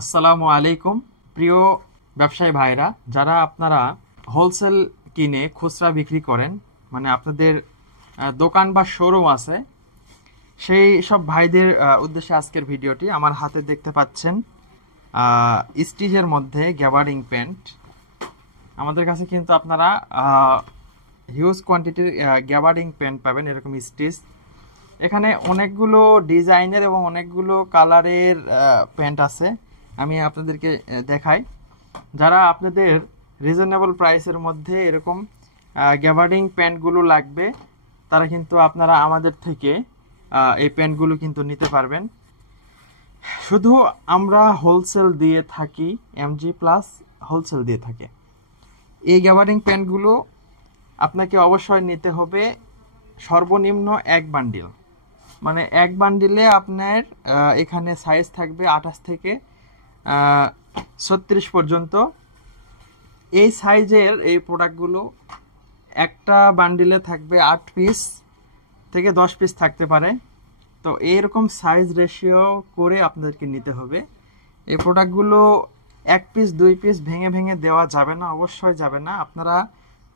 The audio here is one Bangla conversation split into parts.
আসসালামু আলাইকুম প্রিয় ব্যবসায়ী ভাইরা, যারা আপনারা হোলসেল কিনে খুচরা বিক্রি করেন, মানে আপনাদের দোকান বা শোরুম আছে, সেই সব ভাইদের উদ্দেশ্যে আজকের ভিডিওটি। আমার হাতে দেখতে পাচ্ছেন স্টিচের মধ্যে গ্যাবার্ডিং প্যান্ট। আমাদের কাছে কিন্তু আপনারা হিউজ কোয়ান্টিটির গ্যাবার্ডিং প্যান্ট পাবেন, এরকম স্টিচ। এখানে অনেকগুলো ডিজাইনের এবং অনেকগুলো কালারের প্যান্ট আছে, আমি আপনাদেরকে দেখাই। যারা আপনাদের রিজনেবল প্রাইসের মধ্যে এরকম গ্যাবার্ডিং প্যান্টগুলো লাগবে, তারা কিন্তু আপনারা আমাদের থেকে এই প্যান্টগুলো কিন্তু নিতে পারবেন। শুধু আমরা হোলসেল দিয়ে থাকি, এমজি প্লাস হোলসেল দিয়ে থাকে। এই গ্যাবার্ডিং প্যান্টগুলো আপনাকে অবশ্যই নিতে হবে সর্বনিম্ন এক বান্ডিল, মানে এক বান্ডিলে আপনার এখানে সাইজ থাকবে 28 থেকে 36 পর্যন্ত। এই সাইজের এই প্রোডাক্টগুলো একটা বান্ডিলে থাকবে 8 পিস থেকে 10 পিস থাকতে পারে। তো এইরকম সাইজ রেশিও করে আপনাদেরকে নিতে হবে। এই প্রোডাক্টগুলো 1 পিস 2 পিস ভেঙে ভেঙে দেওয়া যাবে না, অবশ্যই যাবে না। আপনারা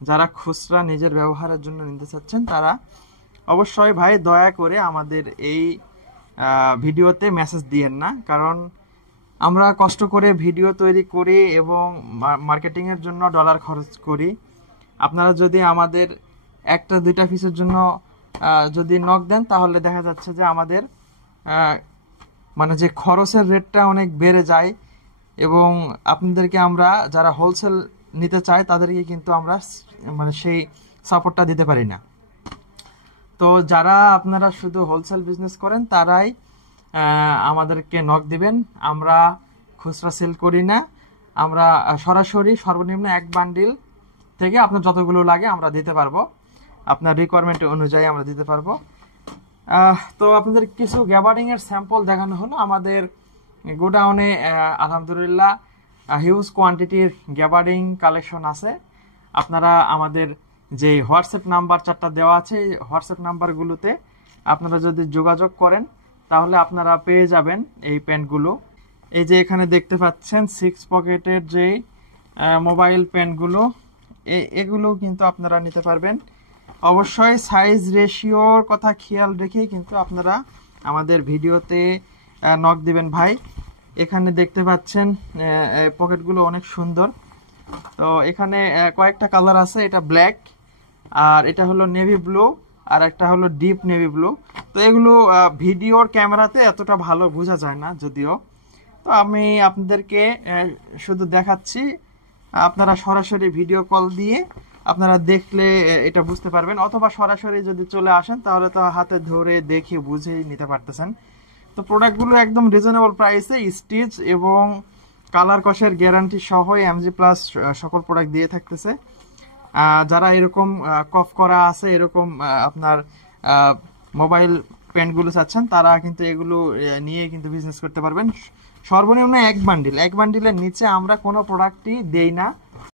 যারা খুচরা নিজের ব্যবহারের জন্য নিতে চাচ্ছেন, তারা অবশ্যই ভাই দয়া করে আমাদের এই ভিডিওতে মেসেজ দিয়েন না, কারণ আমরা কষ্ট করে ভিডিও তৈরি করি এবং মার্কেটিংয়ের জন্য ডলার খরচ করি। আপনারা যদি আমাদের একটা দুইটা পিসের জন্য যদি নক দেন, তাহলে দেখা যাচ্ছে যে আমাদের মানে যে খরচের রেটটা অনেক বেড়ে যায়, এবং আপনাদেরকে আমরা যারা হোলসেল নিতে চাই তাদেরকে কিন্তু আমরা মানে সেই সাপোর্টটা দিতে পারি না। তো যারা আপনারা শুধু হোলসেল বিজনেস করেন, তারাই আমাদেরকে নক দিবেন। আমরা খুচরা সেল করি না, আমরা সরাসরি সর্বনিম্ন এক বান্ডিল থেকে আপনার যতগুলো লাগে আমরা দিতে পারবো, আপনার রিকোয়ারমেন্ট অনুযায়ী আমরা দিতে পারবো। তো আপনাদের কিছু গ্যাবার্ডিং এর স্যাম্পল দেখানো হলো। আমাদের গোডাউনে আলহামদুলিল্লাহ হিউজ কোয়ান্টিটির গ্যাবার্ডিং কালেকশন আছে। আপনারা আমাদের যে হোয়াটসঅ্যাপ নাম্বার 4টা দেওয়া আছে, এই হোয়াটসঅ্যাপ নাম্বারগুলোতে আপনারা যদি যোগাযোগ করেন, তাহলে আপনারা পেয়ে যাবেন এই প্যান্টগুলো। এই যে এখানে দেখতে পাচ্ছেন 6 পকেটের যে মোবাইল প্যান্টগুলো, এগুলো কিন্তু আপনারা নিতে পারবেন। অবশ্যই সাইজ রেশিওর কথা খেয়াল রেখেই কিন্তু আপনারা আমাদের ভিডিওতে নক দিবেন ভাই। এখানে দেখতে পাচ্ছেন পকেটগুলো অনেক সুন্দর। তো এখানে কয়েকটা কালার আছে, এটা ব্ল্যাক, আর এটা হলো নেভি ব্লু, আর একটা হলো ডিপ নেভি ব্লু। তো এগুলো ভিডিওর ক্যামেরাতে এতটা ভালো বোঝা যায় না যদিও, তো আমি আপনাদেরকে শুধু দেখাচ্ছি। আপনারা সরাসরি ভিডিও কল দিয়ে আপনারা দেখলে এটা বুঝতে পারবেন, অথবা সরাসরি যদি চলে আসেন তাহলে তো হাতে ধরে দেখে বুঝেই নিতে পারতেছেন। তো প্রোডাক্টগুলো একদম রিজনেবল প্রাইসে, স্টিচ এবং কালার কষের গ্যারান্টি সহ এমজি প্লাস সকল প্রোডাক্ট দিয়ে থাকতেছে। যারা এরকম কফ করা আছে, এরকম আপনার মোবাইল প্যান্টগুলো চাচ্ছেন, তারা কিন্তু এগুলো নিয়ে কিন্তু বিজনেস করতে পারবেন। সর্বনিম্ন এক বান্ডিলের নিচে আমরা কোনো প্রোডাক্টই দেই না।